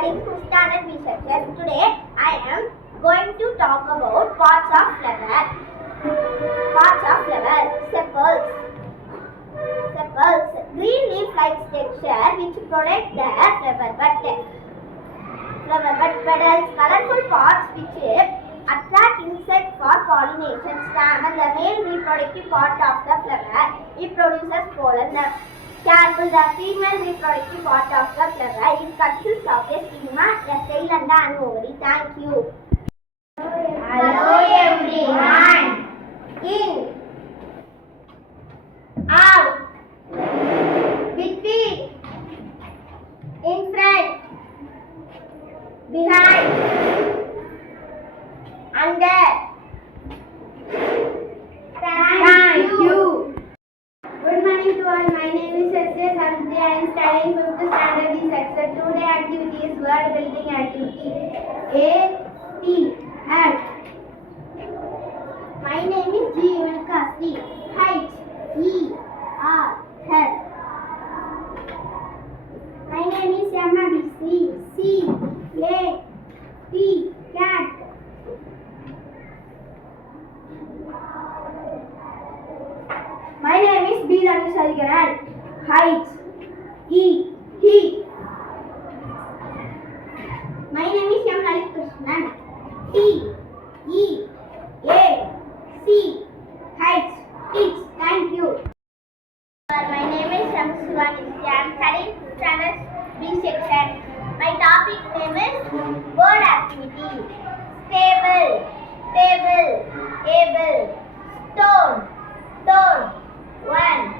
studying fifth standard B section. Today I am going to talk about parts of flower. Parts of flower. Sepals. Sepals. Green leaf-like structure which protect the flower bud. Flower bud petals. Colorful parts which attract insects for pollination. Stamen, the male reproductive part of the flower. It produces pollen. Carpel, the female reproductive part of the flower. It consists of a stigma, a tail and an ovary. Thank you. Hello everyone. In, out, between, in front, behind, under. Thank you. Good morning to all. My name is S.A. Samthi. I am studying 5th standard B section. Today activity is word building activity. A-T. At. My name is G. Venkasi. Height, E-R. Head. My name is Yamadi. C-A-T. Cat. My name is B. Dhanush. Height. E. He. My name is M. Lalit Krishnan. T-E-A-C. Height. Teach. Thank you. My name is Shamsivani. I am studying standard B section. My topic name is word activity. Stable, table, able, stone, stone. 1